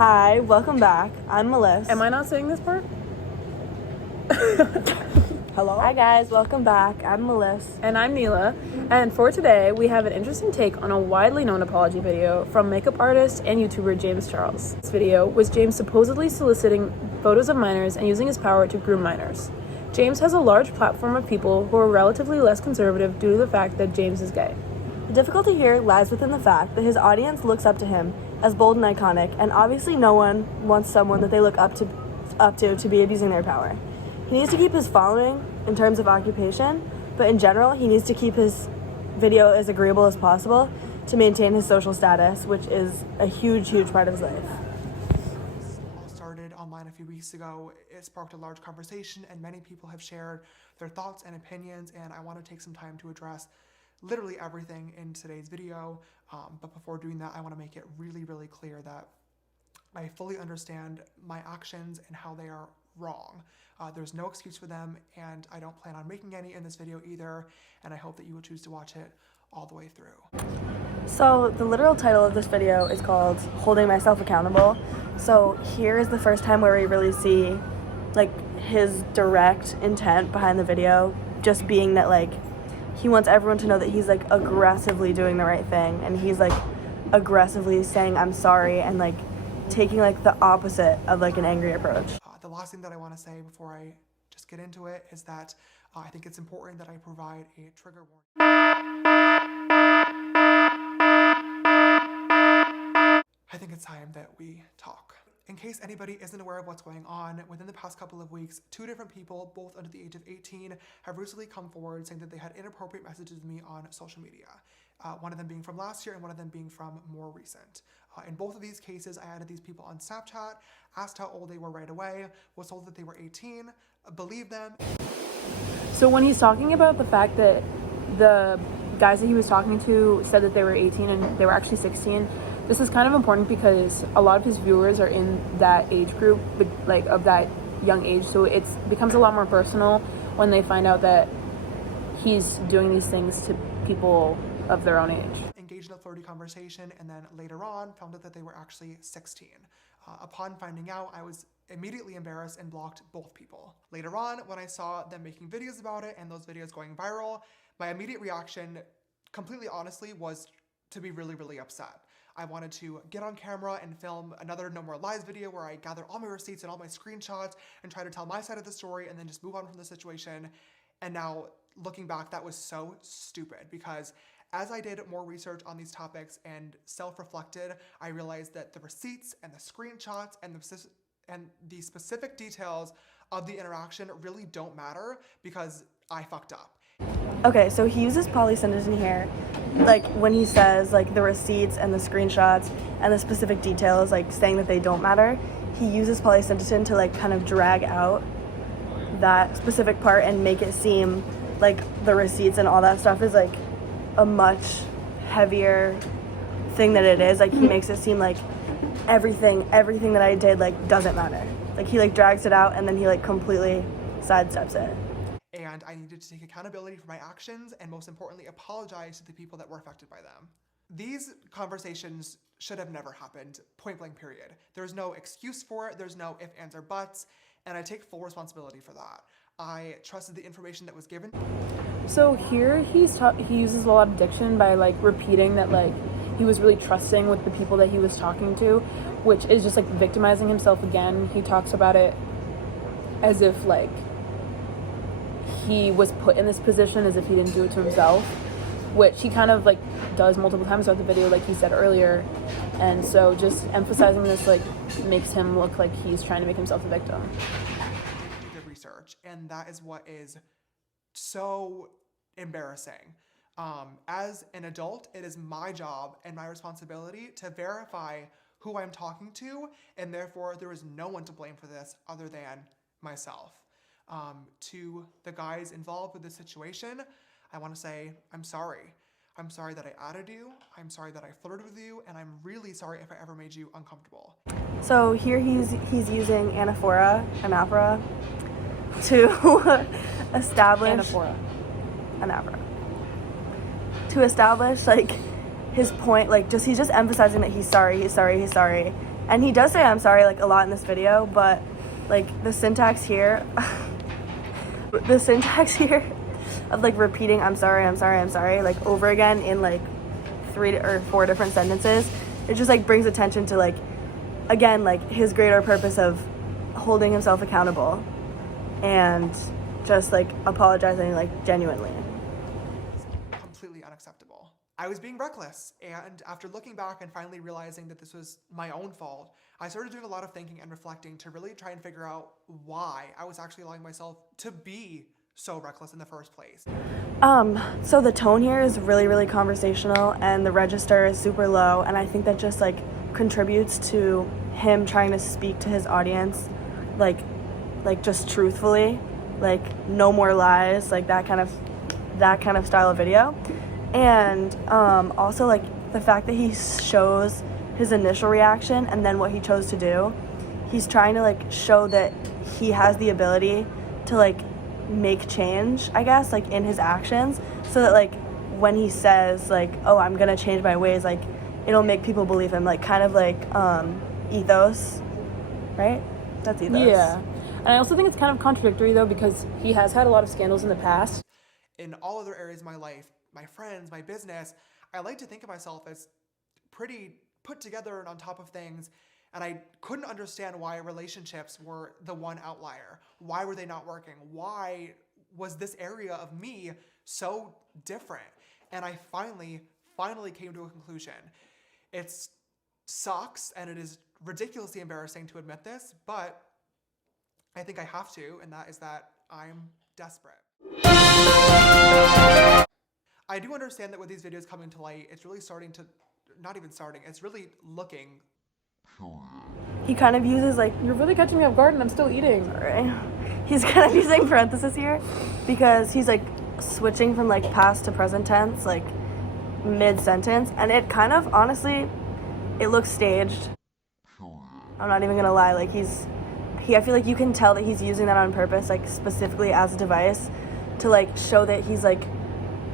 Hi, welcome back. I'm Melis. Am I not saying this part? Hello? Hi guys, welcome back. I'm Melis. And I'm Neala. And for today, we have an interesting take on a widely known apology video from makeup artist and YouTuber James Charles. This video was James supposedly soliciting photos of minors and using his power to groom minors. James has a large platform of people who are relatively less conservative due to the fact that James is gay. The difficulty here lies within the fact that his audience looks up to him as bold and iconic, and obviously no one wants someone that they look up to be abusing their power. He needs to keep his following in terms of occupation, but in general, he needs to keep his video as agreeable as possible to maintain his social status, which is a huge part of his life. All started online a few weeks ago. It sparked a large conversation, and many people have shared their thoughts and opinions, and I want to take some time to address literally everything in today's video. But before doing that, I want to make it really clear that I fully understand my actions and how they are wrong. There's no excuse for them, and I don't plan on making any in this video either, and I hope that you will choose to watch it all the way through. So the literal title of this video is called Holding Myself Accountable. So here is the first time where we really see like his direct intent behind the video, just being that like he wants everyone to know that he's like aggressively doing the right thing, and he's like aggressively saying I'm sorry and like taking like the opposite of like an angry approach. The last thing that I want to say before I just get into it is that I think it's important that I provide a trigger warning. I think it's time that we talk. In case anybody isn't aware of what's going on, within the past couple of weeks, two different people, both under the age of 18, have recently come forward saying that they had inappropriate messages with me on social media. One of them being from last year and one of them being from more recent. In both of these cases, I added these people on Snapchat, asked how old they were right away, was told that they were 18, believed them. So when he's talking about the fact that the guys that he was talking to said that they were 18 and they were actually 16, this is kind of important because a lot of his viewers are in that age group, like of that young age, so it becomes a lot more personal when they find out that he's doing these things to people of their own age. Engaged in a flirty conversation, and then later on found out that they were actually 16. Upon finding out, I was immediately embarrassed and blocked both people. Later on, when I saw them making videos about it and those videos going viral, my immediate reaction, completely honestly, was to be really upset. I wanted to get on camera and film another No More Lies video where I gather all my receipts and all my screenshots and try to tell my side of the story and then just move on from the situation. And now, looking back, that was so stupid because as I did more research on these topics and self-reflected, I realized that the receipts and the screenshots and the specific details of the interaction really don't matter because I fucked up. Okay, so he uses polysyndeton here, like when he says like the receipts and the screenshots and the specific details, like saying that they don't matter, he uses polysyndeton to like kind of drag out that specific part and make it seem like the receipts and all that stuff is like a much heavier thing than it is. Like he makes it seem like everything that I did like doesn't matter. Like he like drags it out and then he like completely sidesteps it. And I needed to take accountability for my actions and most importantly apologize to the people that were affected by them. These conversations should have never happened, point blank period. There's no excuse for it, there's no ifs, ands, or buts, and I take full responsibility for that. I trusted the information that was given. So here he uses a lot of diction by like repeating that like he was really trusting with the people that he was talking to, which is just like victimizing himself again. He talks about it as if like he was put in this position, as if he didn't do it to himself, which he kind of like does multiple times throughout the video, like he said earlier. And so just emphasizing this like makes him look like he's trying to make himself a victim. The research, and that is what is so embarrassing. As an adult, it is my job and my responsibility to verify who I'm talking to, and therefore there is no one to blame for this other than myself. To the guys involved with this situation, I want to say I'm sorry. I'm sorry that I added you, I'm sorry that I flirted with you, and I'm really sorry if I ever made you uncomfortable. So here he's using anaphora to establish to establish like his point, like he's just emphasizing that he's sorry, And he does say I'm sorry like a lot in this video, but like the syntax here of like repeating I'm sorry like over again in like 3 or 4 different sentences, it just like brings attention to like, again, like his greater purpose of holding himself accountable and just like apologizing like genuinely. Completely unacceptable. I was being reckless, and after looking back and finally realizing that this was my own fault, I started doing a lot of thinking and reflecting to really try and figure out why I was actually allowing myself to be so reckless in the first place. So the tone here is really, really conversational, and the register is super low, and I think that just like contributes to him trying to speak to his audience like just truthfully, like no more lies, like that kind of style of video. And also like the fact that he shows his initial reaction and then what he chose to do, he's trying to like show that he has the ability to like make change, I guess, like in his actions, so that like when he says like, oh, I'm gonna change my ways, like it'll make people believe him, like kind of like ethos, right? That's ethos. Yeah. And I also think it's kind of contradictory though, because he has had a lot of scandals in the past. In all other areas of my life, my friends, my business, I like to think of myself as pretty put together and on top of things, and I couldn't understand why relationships were the one outlier. Why were they not working? Why was this area of me so different? And I finally came to a conclusion. It sucks and it is ridiculously embarrassing to admit this, but I think I have to, and that is that I'm desperate. I do understand that with these videos coming to light, it's really starting to, not even starting, it's really looking. He kind of uses like, You're really catching me off guard and I'm still eating. right? He's kind of using parentheses here because he's like switching from like past to present tense, like mid-sentence, and it kind of, honestly, it looks staged. I'm not even gonna lie, like I feel like you can tell that he's using that on purpose, like specifically as a device to like show that he's like,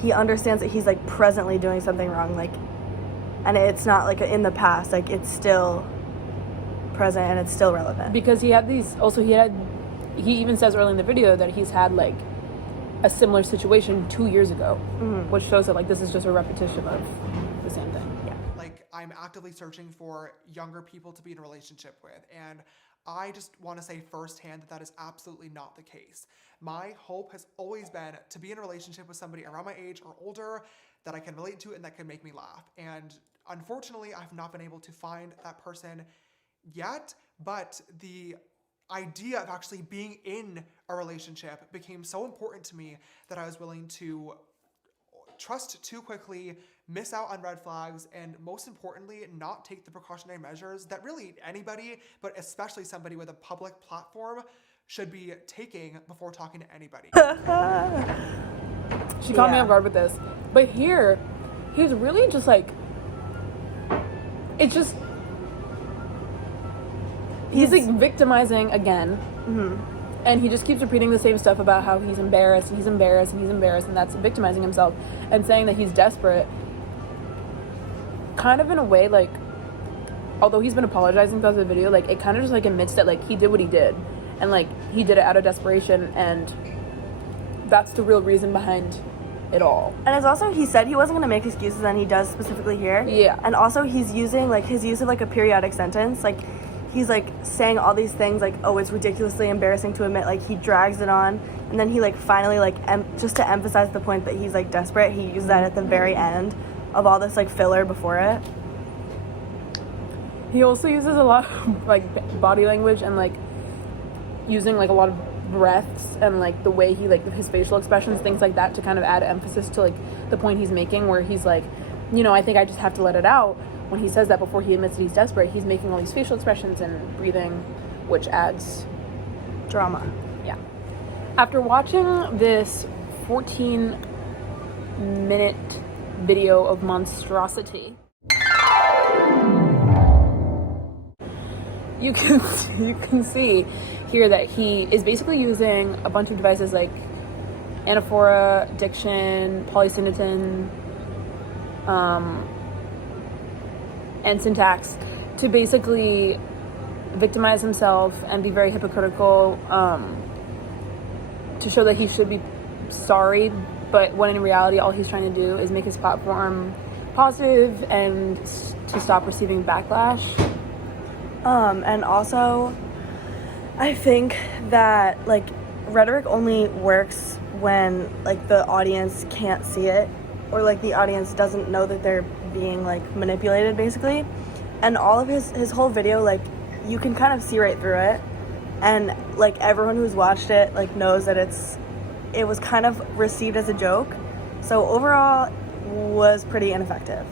he understands that he's like presently doing something wrong, like, and it's not like in the past, like it's still present and it's still relevant. Because he even says early in the video that he's had like a similar situation 2 years ago, which shows that like this is just a repetition of the same thing. Yeah. Like, I'm actively searching for younger people to be in a relationship with, and I just want to say firsthand that that is absolutely not the case. My hope has always been to be in a relationship with somebody around my age or older that I can relate to and that can make me laugh. And unfortunately, I've not been able to find that person yet, but the idea of actually being in a relationship became so important to me that I was willing to trust too quickly, miss out on red flags, and most importantly, not take the precautionary measures that really anybody, but especially somebody with a public platform, should be taking before talking to anybody. She caught me off guard with this. But here, he's really just like, it's just, he's like victimizing again. And he just keeps repeating the same stuff about how he's embarrassed and he's embarrassed and he's embarrassed, and that's victimizing himself and saying that he's desperate. Kind of in a way, like, although he's been apologizing throughout the video, like, it kind of just like admits that like he did what he did, and like he did it out of desperation, and that's the real reason behind it all. And it's also, he said he wasn't going to make excuses, and he does specifically here. Yeah. And also he's using like his use of like a periodic sentence, like he's like saying all these things like, oh, it's ridiculously embarrassing to admit, like he drags it on, and then he like finally like just to emphasize the point that he's like desperate, he uses that at the very end of all this like filler before it. He also uses a lot of like body language and like using like a lot of breaths and like the way he like his facial expressions, things like that, to kind of add emphasis to like the point he's making, where he's like, you know, I think I just have to let it out. When he says that before he admits that he's desperate, he's making all these facial expressions and breathing, which adds Drama. Yeah. After watching this 14-minute video of monstrosity, you can see here that he is basically using a bunch of devices like anaphora, diction, polysyndeton, and syntax to basically victimize himself and be very hypocritical, to show that he should be sorry, but when in reality all he's trying to do is make his platform positive and to stop receiving backlash. And also, I think that, like, rhetoric only works when, like, the audience can't see it, or, like, the audience doesn't know that they're being, like, manipulated, basically. And all of his whole video, like, you can kind of see right through it. And, like, everyone who's watched it, like, knows that it was kind of received as a joke. So overall, was pretty ineffective.